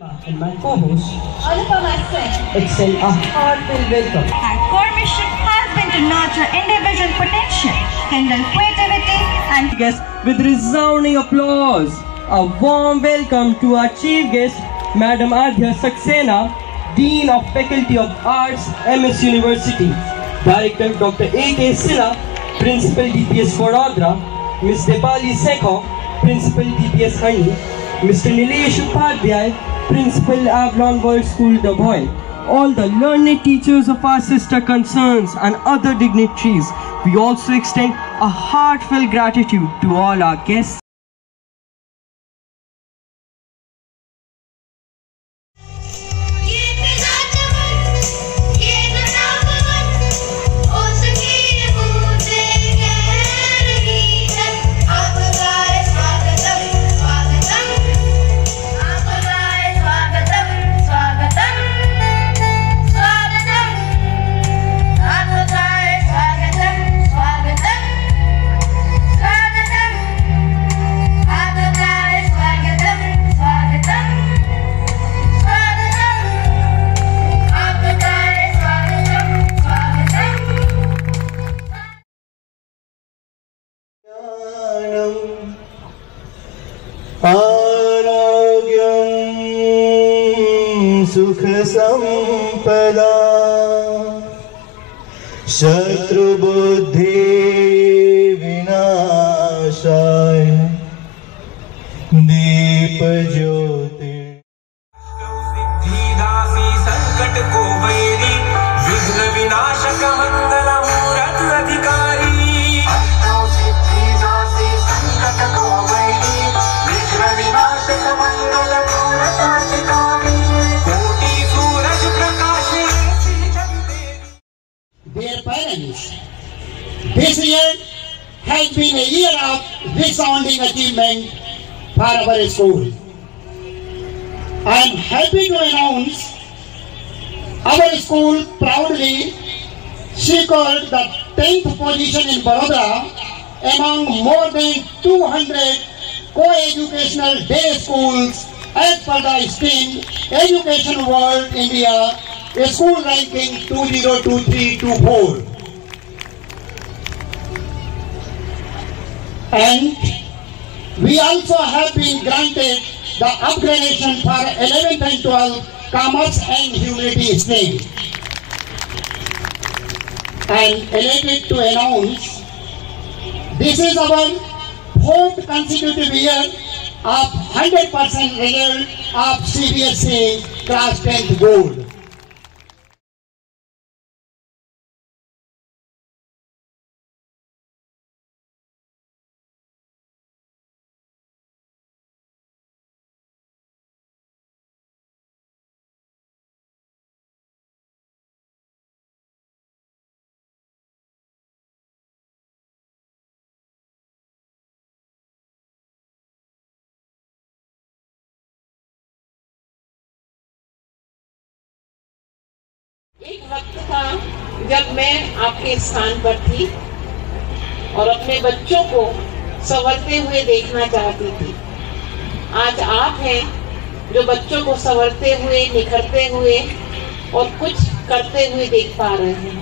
And my co-host, Anupama Singh, extend a heartfelt welcome. our core mission has been to nurture individual potential, kindle creativity, and Guest with resounding applause. A warm welcome to our chief guest, Madam Adhya Saxena, Dean of Faculty of Arts, MS University, Director Dr. A.K. Sinha, Principal DPS Vadodara, Ms. Dipali Sekho, Principal DPS Hani, Mr. Nilesh Upadhyay, Principal Avalon World School Dabhoi, all the learned teachers of our sister concerns and other dignitaries. We also extend a heartfelt gratitude to all our guests. आरोग्यं सुखसंपदा शत्रुबुद्धि विनाशाय दीपज्योति सिद्धिदासी संकट को vary विघ्न विनाशक मंगल मूरत अधिकारी सिद्धिदासी संकट को वैरी विघ्न विनाशक मंगल मूरत अधिकारी कोटि सूरज प्रकाशे Dear parents, this year has been a year of resounding achievement for our school. I am happy to announce our school proudly secured the 10th position in Vadodara among more than 200 co-educational day schools as per the scheme Education World India, a school ranking 2023-24. And we also have been granted the upgradation for 11th and 12th Commerce and Humanity stream. And elated to announce, this is our 4th consecutive year of 100% result of CBSE Class 10th Gold. एक वक्त था जब मैं आपके स्थान पर थी और अपने बच्चों को संवरते हुए देखना चाहती थी। आज आप हैं जो बच्चों को संवरते हुए, निखरते हुए और कुछ करते हुए देख पा रहे हैं।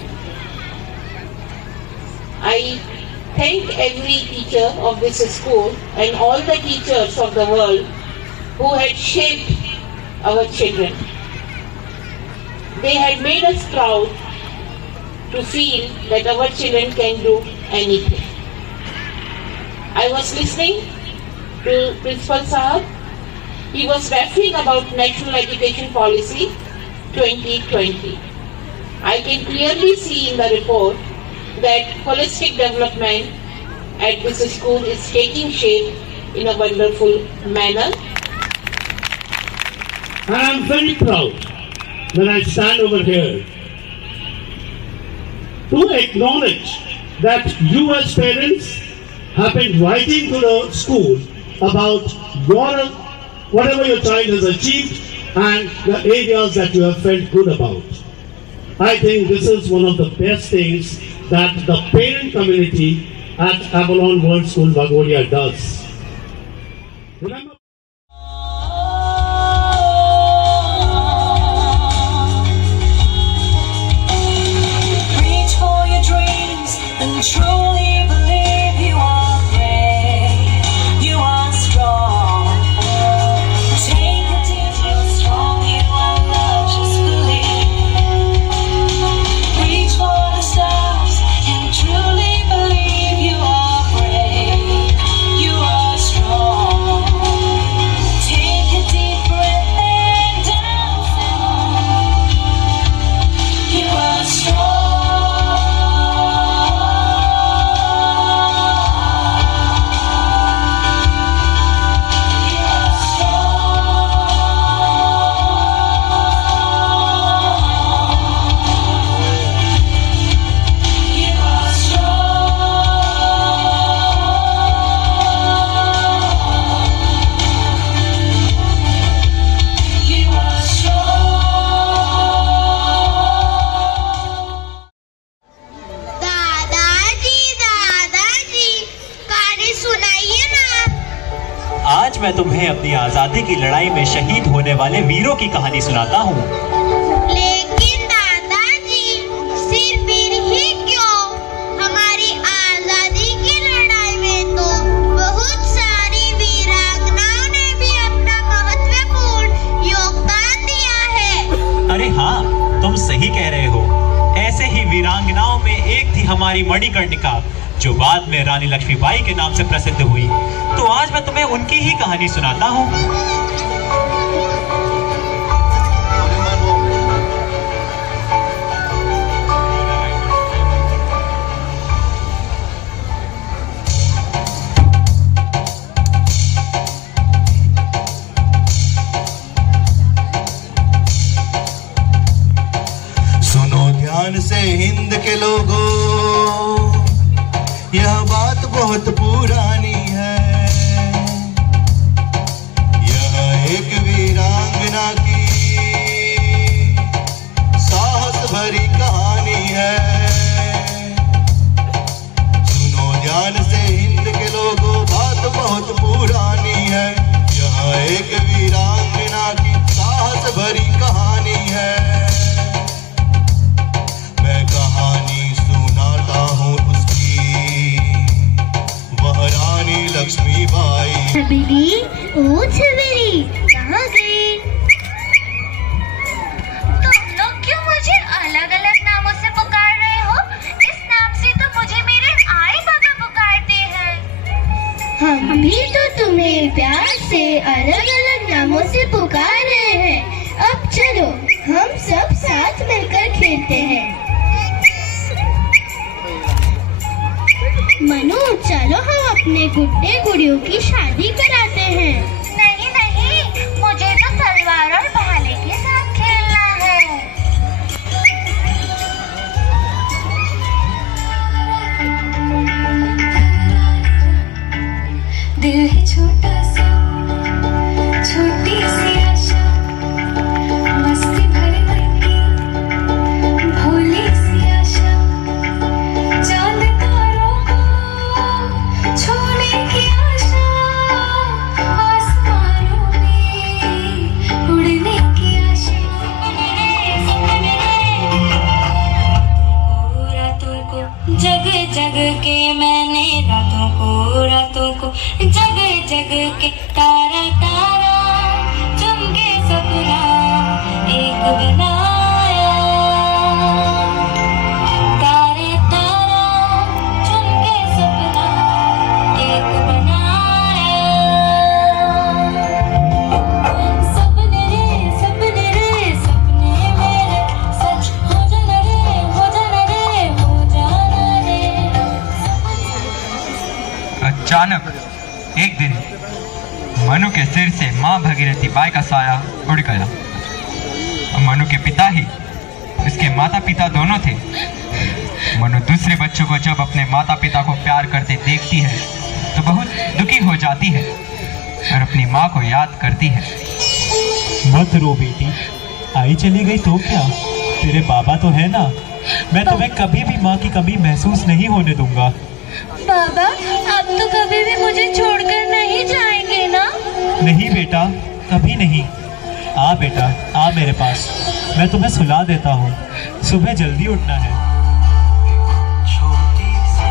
I thank every teacher of this school and all the teachers of the world who had shaped our children. They had made us proud to feel that our children can do anything. I was listening to Principal Sahab. He was referring about National Education Policy 2020. I can clearly see in the report that holistic development at this school is taking shape in a wonderful manner. I am very proud when I stand over here to acknowledge that you as parents have been writing to the school about whatever your child has achieved and the areas that you have felt good about. I think this is one of the best things that the parent community at Avalon World School Vadodara does. Remember truly believe you are brave, you are strong. Take a deep, you're strong, you are love, just believe. Reach for the stars and truly believe you are brave, you are strong. Take a deep breath and dance on. You are strong. आज मैं तुम्हें अपनी आजादी की लड़ाई में शहीद होने वाले वीरों की कहानी सुनाता हूँ। लेकिन दादाजी, सिर्फ वीर ही क्यों? हमारी आजादी की लड़ाई में तो बहुत सारी वीरांगनाओं ने भी अपना महत्वपूर्ण योगदान दिया है। अरे हाँ, तुम सही कह रहे हो। ऐसे ही वीरांगनाओं में एक थी हमारी मणिकर्णिका, जो बाद में रानी लक्ष्मीबाई के नाम से प्रसिद्ध हुई। तो आज मैं तुम्हें उनकी ही कहानी सुनाता हूँ। सुनो ध्यान से हिंद के लोगों, यह बात बहुत पुरानी है। यह एक वीरांगना की साहस भरी कहानी है। सुनो ध्यान से हिंद के लोगों, बात बहुत पुरानी है। यह एक वीरांगना की साहस भरी कहानी है। मैं कहानी सुनाता हूँ रानी लक्ष्मीबाई। छबीली, ओ छबीली, कहाँ गई? तुम लोग क्यों मुझे अलग अलग नामों से पुकार रहे हो? इस नाम से तो मुझे मेरे आई बाबा पुकारते हैं। हम भी तो तुम्हें प्यार से अलग अलग नामों से पुकार रहे हैं। अब चलो हम सब साथ मिलकर खेलते हैं। मनु, चलो हम अपने गुड्डे गुड़ियों की शादी कराते हैं। नहीं नहीं, मुझे तो तलवार और भाले के साथ खेलना है। दिल है छोटा सा, छोटी सी आशा, मस्ती भरे मन की भोली सी आशा। चांद तारों को छूने की आशा, आसमानों में उड़ने की आशा। रातों को जग जग के मैंने रातों को जग जग के तारा तारा चुन के सपना एक बनाया। तारे तारा चुन के सपना एक बनाया। सपने रे सपने मेरे सच हो जाना रे, हो जाना रे, हो जाना रे। अचानक एक दिन मनु के सिर से माँ भगीरथी बाई का साया उड़ गया। मनु के पिता ही उसके माता पिता दोनों थे। मनु दूसरे बच्चों को जब अपने माता पिता को प्यार करते देखती है तो बहुत दुखी हो जाती है और अपनी माँ को याद करती है। मत रो बेटी, आई चली गई तो क्या, तेरे बाबा तो है ना। मैं तुम्हें कभी भी माँ की कमी महसूस नहीं होने दूंगा। बाबा, आप तो कभी भी मुझे छोड़कर नहीं जाएंगे ना? नहीं बेटा, कभी नहीं। आ बेटा, आ मेरे पास, मैं तुम्हें सुला देता हूँ। सुबह जल्दी उठना है। छोटी सी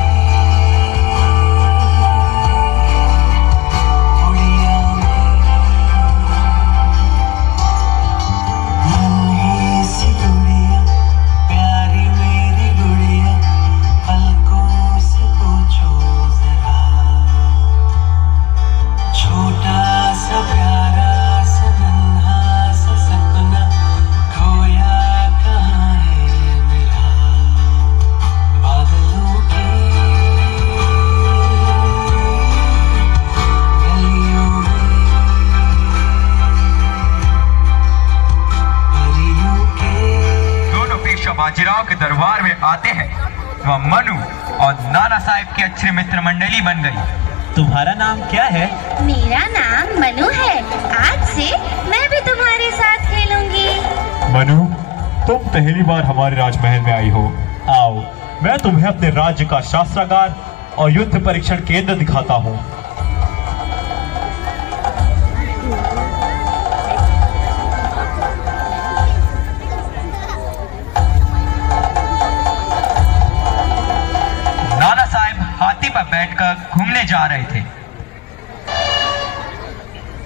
बाजीराव के दरबार में आते हैं वह मनु और नाना साहब की अच्छी मित्र मंडली बन गई। तुम्हारा नाम क्या है? मेरा नाम मनु है। आज से मैं भी तुम्हारे साथ खेलूंगी। मनु, तुम पहली बार हमारे राजमहल में आई हो। आओ, मैं तुम्हें अपने राज्य का शास्त्रागार और युद्ध परीक्षण केंद्र दिखाता हूँ। नाना साहब हाथी पर बैठकर घूमने जा रहे थे।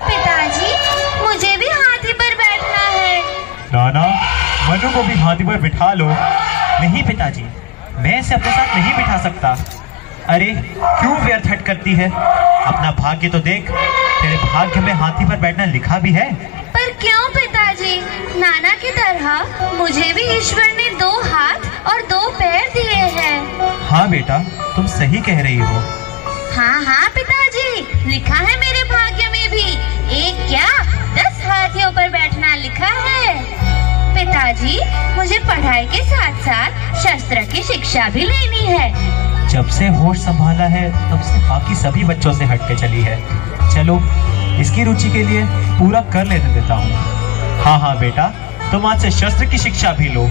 पिताजी, मुझे भी हाथी पर बैठना है। नाना, मनु को भी हाथी पर बिठा लो। नहीं पिताजी, मैं इसे अपने साथ नहीं बिठा सकता। अरे क्यों व्यर्थ हट करती है? अपना भाग्य तो देख, तेरे भाग्य में हाथी पर बैठना लिखा भी है। पर क्यों पिताजी? नाना की तरह मुझे भी ईश्वर ने 2 हाथ और 2 पैर दिए हैं। हाँ बेटा, तुम सही कह रही हो। हाँ पिताजी, लिखा है मेरे भाग्य में भी। एक क्या 10 हाथियों पर बैठना लिखा है। पिताजी, मुझे पढ़ाई के साथ साथ शस्त्र की शिक्षा भी लेनी है। जब से होश संभाला है तब से बाकी सभी बच्चों से हट के चली है। चलो, इसकी रुचि के लिए पूरा कर लेने देता हूँ। हाँ बेटा, तुम आज से शस्त्र की शिक्षा भी लो।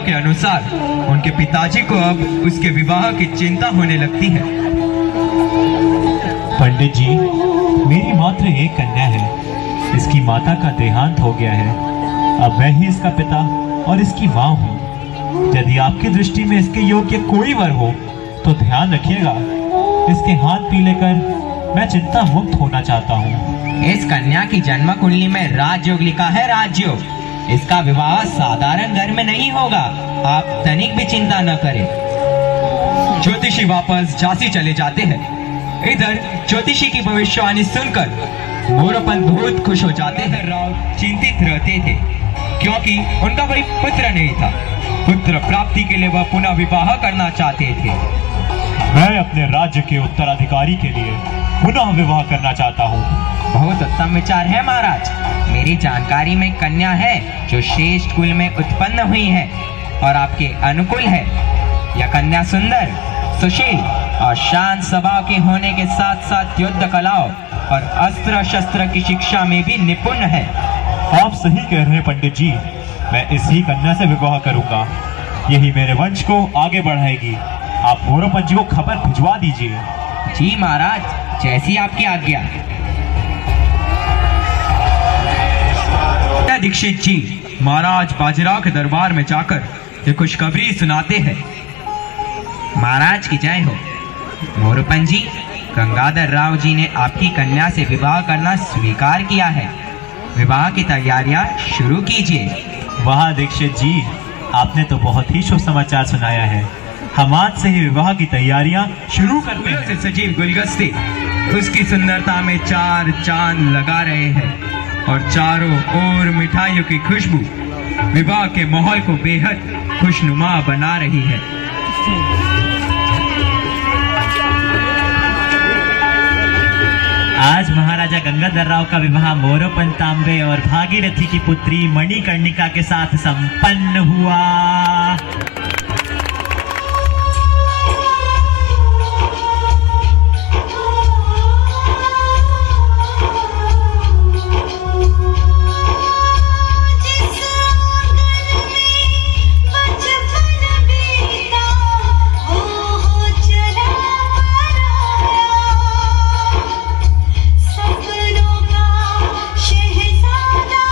के अनुसार उनके पिताजी को अब उसके विवाह की चिंता होने लगती है। पंडित जी, मेरी मात्र एक कन्या है। इसकी माता का देहांत हो गया है। अब मैं ही इसका पिता और इसकी माँ हूँ। यदि आपकी दृष्टि में इसके योग्य कोई वर हो तो ध्यान रखिएगा। इसके हाथ पीले कर मैं चिंता मुक्त होना चाहता हूँ। इस कन्या की जन्म कुंडली में राजयोग लिखा है, राजयोग। इसका विवाह साधारण घर में नहीं होगा। आप तनिक भी चिंता न करें। ज्योतिषी वापस झांसी चले जाते हैं। इधर ज्योतिषी की भविष्यवाणी सुनकर मोरोपंत बहुत खुश हो जाते हैं। राव चिंतित रहते थे क्योंकि उनका कोई पुत्र नहीं था। पुत्र प्राप्ति के लिए वह पुनः विवाह करना चाहते थे। मैं अपने राज्य के उत्तराधिकारी के लिए पुनः विवाह करना चाहता हूँ। बहुत उत्तम विचार है महाराज। मेरी जानकारी में कन्या है जो श्रेष्ठ कुल में उत्पन्न हुई है और आपके अनुकूल है। यह कन्या सुंदर, सुशील और शांत स्वभाव के होने के साथ साथ युद्ध कलाओं और अस्त्र शस्त्र की शिक्षा में भी निपुण है। आप सही कह रहे हैं पंडित जी। मैं इसी कन्या से विवाह करूंगा। यही मेरे वंश को आगे बढ़ाएगी। आप मोरोपंत जी को खबर भिजवा दीजिए। जी महाराज, जैसी आपकी आज्ञा। दीक्षित जी महाराज बाजीराव के दरबार में जाकर ये खुशखबरी सुनाते हैं। महाराज की जय हो। मोरोपंत जी, गंगाधर राव जी ने आपकी कन्या से विवाह करना स्वीकार किया है। विवाह की तैयारियां शुरू कीजिए। वाह दीक्षित जी, आपने तो बहुत ही शुभ समाचार सुनाया है। हम आज से ही विवाह की तैयारियां शुरू करते हैं। सजीव गुलगस्ते उसकी सुंदरता में 4 चांद लगा रहे हैं और चारों ओर मिठाइयों की खुशबू विवाह के माहौल को बेहद खुशनुमा बना रही है। आज महाराजा गंगाधर राव का विवाह मोरोपंत तांबे और भागीरथी की पुत्री मणिकर्णिका के साथ संपन्न हुआ। शहजादा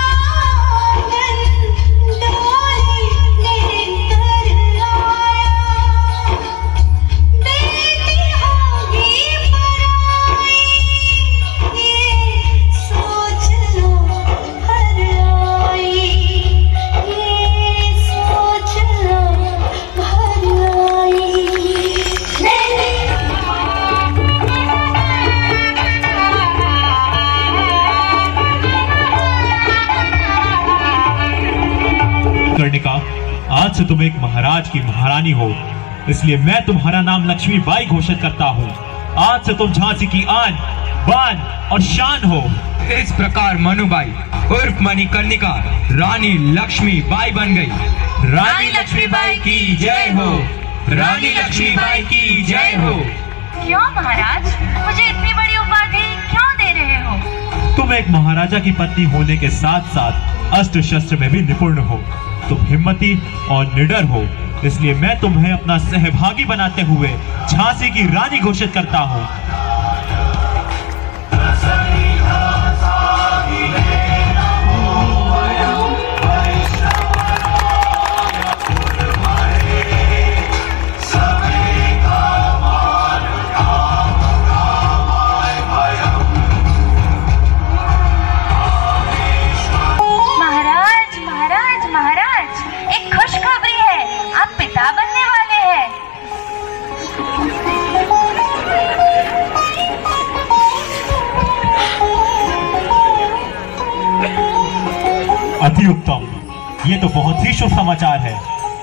से तुम एक महाराज की महारानी हो, इसलिए मैं तुम्हारा नाम लक्ष्मीबाई घोषित करता हूँ। आज से तुम झांसी की आन, बान और शान हो। इस प्रकार मनुबाई उर्फ मणिकर्णिका रानी लक्ष्मीबाई बन गई। रानी लक्ष्मीबाई की जय हो, रानी लक्ष्मीबाई की जय हो। क्यों महाराज, मुझे इतनी बड़ी उपाधि क्यों दे रहे हो? तुम एक महाराजा की पत्नी होने के साथ साथ अस्त्र शस्त्र में भी निपुण हो। तुम हिम्मती और निडर हो, इसलिए मैं तुम्हें अपना सहभागी बनाते हुए झांसी की रानी घोषित करता हूँ। बनने वाले हैं। अति उत्तम, ये तो बहुत ही शुभ समाचार है।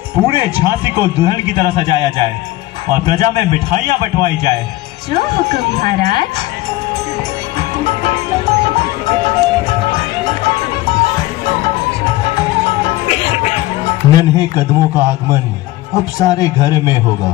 पूरे झांसी को दुल्हन की तरह सजाया जाए और प्रजा में मिठाइयां बंटवाई जाए। जो हुक्म महाराज। नन्हे कदमों का आगमन अब सारे घर में होगा।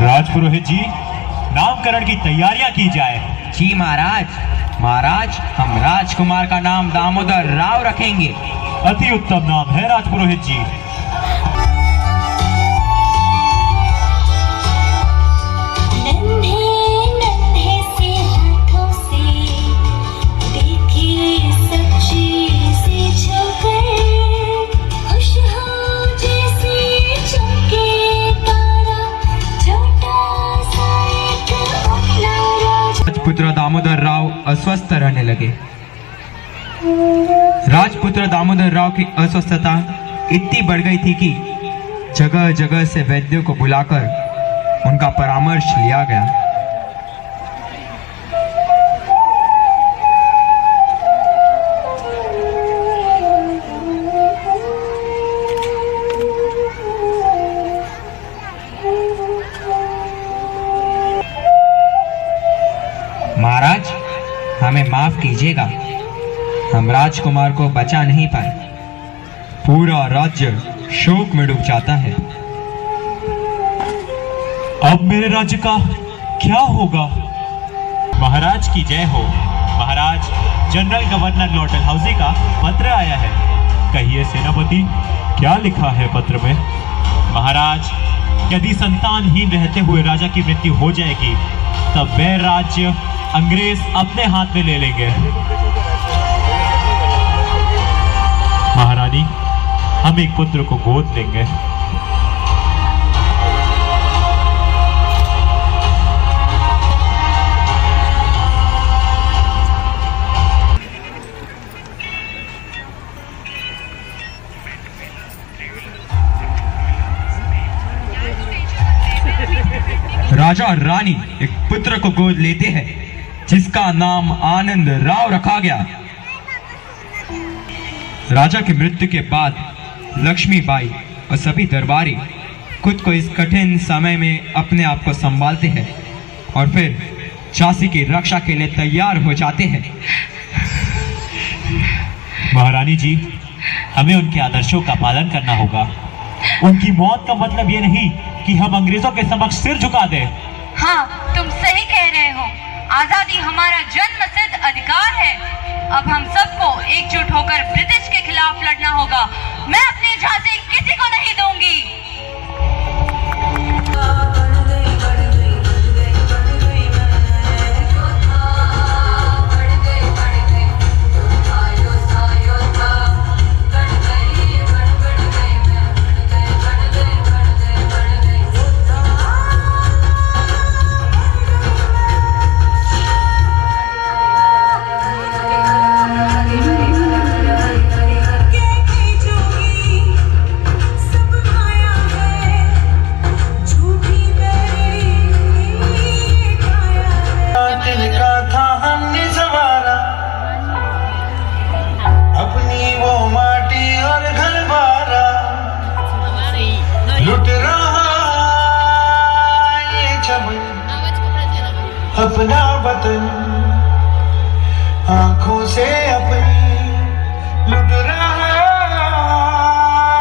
राजपुरोहित जी, नामकरण की तैयारियां की जाए। जी महाराज। महाराज, हम राजकुमार का नाम दामोदर राव रखेंगे। अति उत्तम नाम है राजपुरोहित जी। राजपुत्र दामोदर राव अस्वस्थ रहने लगे। राजपुत्र दामोदर राव की अस्वस्थता इतनी बढ़ गई थी कि जगह जगह से वैद्यों को बुलाकर उनका परामर्श लिया गया। महाराज, हमें माफ कीजिएगा, हम राजकुमार को बचा नहीं पाए। पूरा राज्य शोक में डूब जाता है। अब मेरे राज्य का क्या होगा? महाराज की जय हो। महाराज, जनरल गवर्नर लॉर्ड डलहौजी का पत्र आया है। कहिए सेनापति, क्या लिखा है पत्र में? महाराज, यदि संतानहीन रहते हुए राजा की मृत्यु हो जाएगी तब वह राज्य अंग्रेज अपने हाथ में ले लेंगे। महारानी, हम एक पुत्र को गोद लेंगे। राजा और रानी एक पुत्र को गोद लेते हैं जिसका नाम आनंद राव रखा गया। राजा की मृत्यु के बाद लक्ष्मीबाई और सभी दरबारी खुद को इस कठिन समय में अपने आप को संभालते हैं और फिर झांसी की रक्षा के लिए तैयार हो जाते हैं। महारानी जी, हमें उनके आदर्शों का पालन करना होगा। उनकी मौत का मतलब ये नहीं कि हम अंग्रेजों के समक्ष सिर झुका दें। हाँ, तुम सही कह रहे हो। आजादी हमारा जन्मसिद्ध अधिकार है। अब हम सबको एकजुट होकर ब्रिटिश के खिलाफ लड़ना होगा। मैं अपनी झांसी किसी को नहीं दूंगी। अपना वतन आंखों से अपनी लुट रहा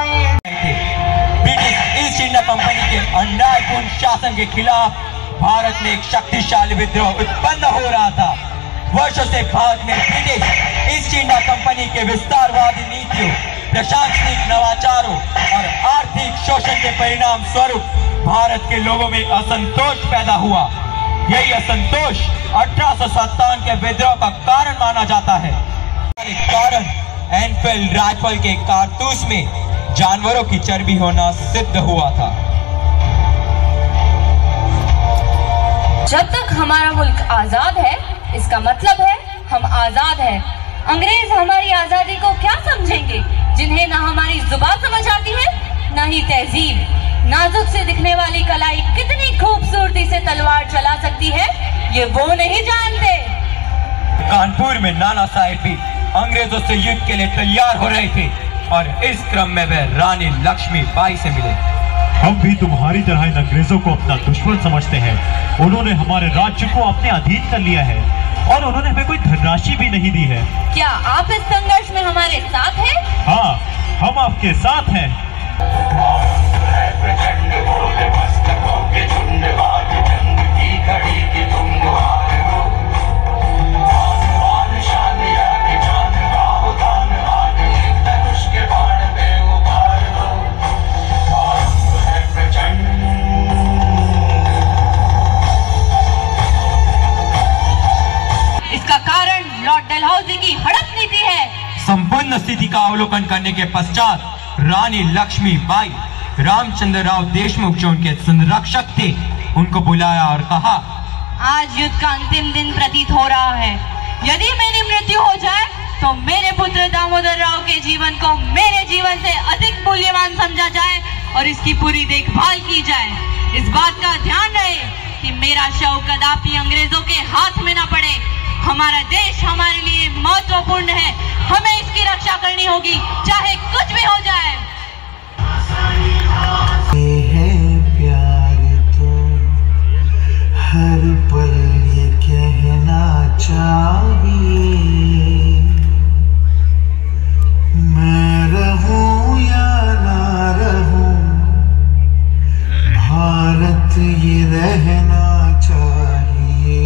है। ब्रिटिश ईस्ट इंडिया कंपनी के अन्यायपूर्ण शासन के खिलाफ भारत में एक शक्तिशाली विद्रोह उत्पन्न हो रहा था। वर्षों से भारत में ब्रिटिश ईस्ट इंडिया कंपनी के विस्तारवादी नीतियों, प्रशासनिक नवाचारों और आर्थिक शोषण के परिणाम स्वरूप भारत के लोगों में असंतोष पैदा हुआ। यही असंतोष 1857 के विद्रोह का कारण माना जाता है। कारण एनफील्ड राइफल के कारतूस में जानवरों की चर्बी होना सिद्ध हुआ था। जब तक हमारा मुल्क आजाद है, इसका मतलब है हम आजाद हैं। अंग्रेज हमारी आजादी को क्या समझेंगे, जिन्हें ना हमारी जुबान समझ आती है, ना ही तहजीब। नाजुक से दिखने वाली कलाई कितनी खूबसूरती से तलवार चला सकती है, ये वो नहीं जानते। कानपुर में नाना साहेब भी अंग्रेजों से युद्ध के लिए तैयार हो रहे थे और इस क्रम में वे रानी लक्ष्मीबाई से मिले। हम भी तुम्हारी तरह इन अंग्रेजों को अपना दुश्मन समझते हैं। उन्होंने हमारे राज्य को अपने अधीन कर लिया है और उन्होंने हमें कोई धनराशि भी नहीं दी है। क्या आप इस संघर्ष में हमारे साथ हैं? हाँ, हम आपके साथ हैं। इसका कारण लॉर्ड डलहौजी की हड़प नीति है। संपूर्ण स्थिति का अवलोकन करने के पश्चात रानी लक्ष्मीबाई रामचंद्र राव देशमुख जो उनके संरक्षक थे, उनको बुलाया और कहा, आज युद्ध का अंतिम दिन प्रतीत हो रहा है। यदि मेरी मृत्यु हो जाए तो मेरे पुत्र दामोदर राव के जीवन को मेरे जीवन से अधिक मूल्यवान समझा जाए और इसकी पूरी देखभाल की जाए। इस बात का ध्यान रहे कि मेरा शव कदापि अंग्रेजों के हाथ में न पड़े। हमारा देश हमारे लिए महत्वपूर्ण है, हमें इसकी रक्षा करनी होगी, चाहे कुछ भी हो जाए। प्यार तो हर पल ये कहना चाहिए, मैं रहूं या ना रहूं, भारत ये रहना चाहिए।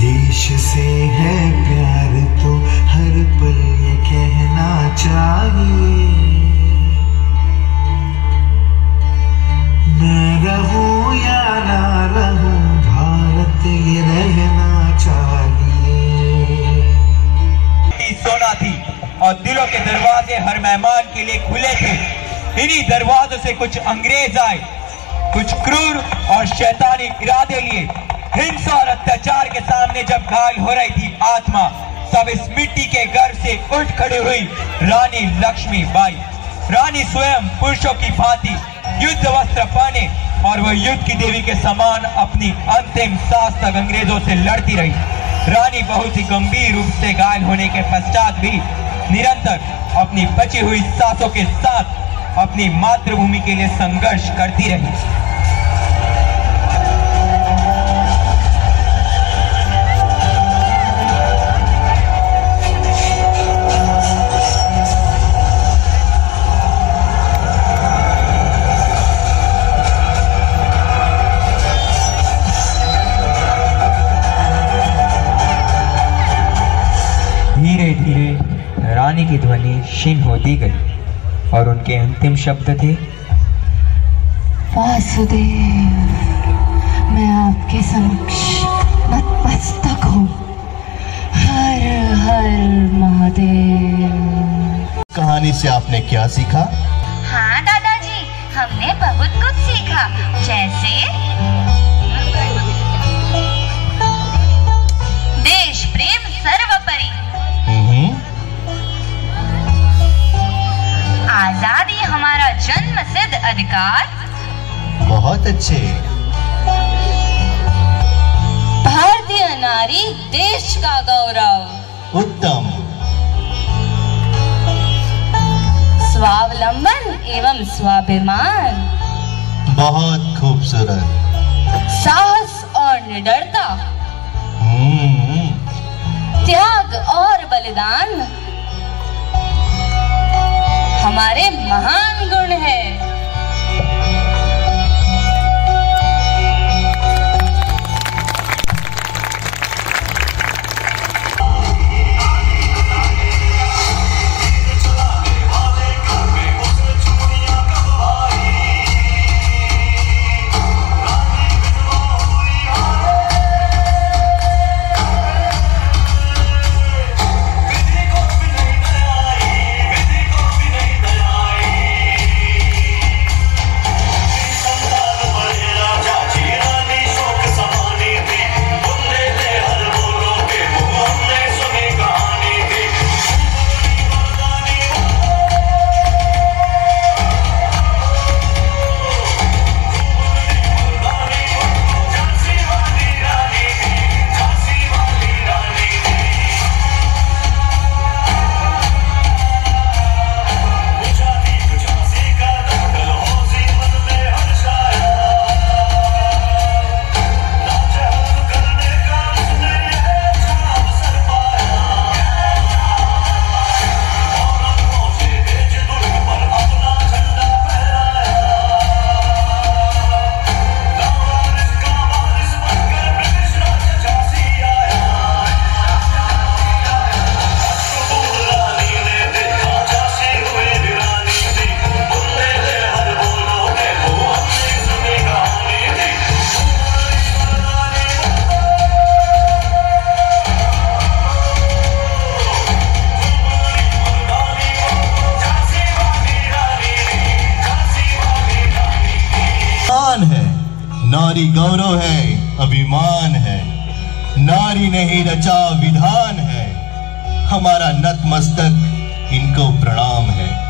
देश से है प्यार तो हर पल ये कहना चाहिए, मैं रहूं या ना रहूं, भारत ये रहना चाहिए। सोना थी और दिलों के दरवाजे हर मेहमान के लिए खुले थे। इन्हीं दरवाजों से कुछ अंग्रेज आए, कुछ क्रूर और शैतानी इरादे लिए। हिंसा और अत्याचार के सामने जब घायल हो रही थी आत्मा, तब इस मिट्टी के घर से उठ खड़ी हुई रानी लक्ष्मीबाई। रानी स्वयं पुरुषों की भांति युद्ध वस्त्र पहने और वह युद्ध की देवी के समान अपनी अंतिम सांस तक अंग्रेजों से लड़ती रही। रानी बहुत ही गंभीर रूप से घायल होने के पश्चात भी निरंतर अपनी बची हुई सांसों के साथ अपनी मातृभूमि के लिए संघर्ष करती रही। की ध्वनि क्षीण होती गई और उनके अंतिम शब्द थे, वासुदेव, मैं आपके समक्ष नतमस्तक हूँ। हर हर महादेव। कहानी से आपने क्या सीखा? हाँ दादाजी, हमने बहुत कुछ सीखा, जैसे देश प्रेम सर्वोपरि, आजादी हमारा जन्मसिद्ध अधिकार। बहुत अच्छे। भारतीय नारी देश का गौरव। उत्तम। स्वावलंबन एवं स्वाभिमान। बहुत खूबसूरत। साहस और निडरता। त्याग और बलिदान हमारे महान गुण हैं। नारी गौरव है, अभिमान है, नारी ने ही रचा विधान है, हमारा नतमस्तक इनको प्रणाम है।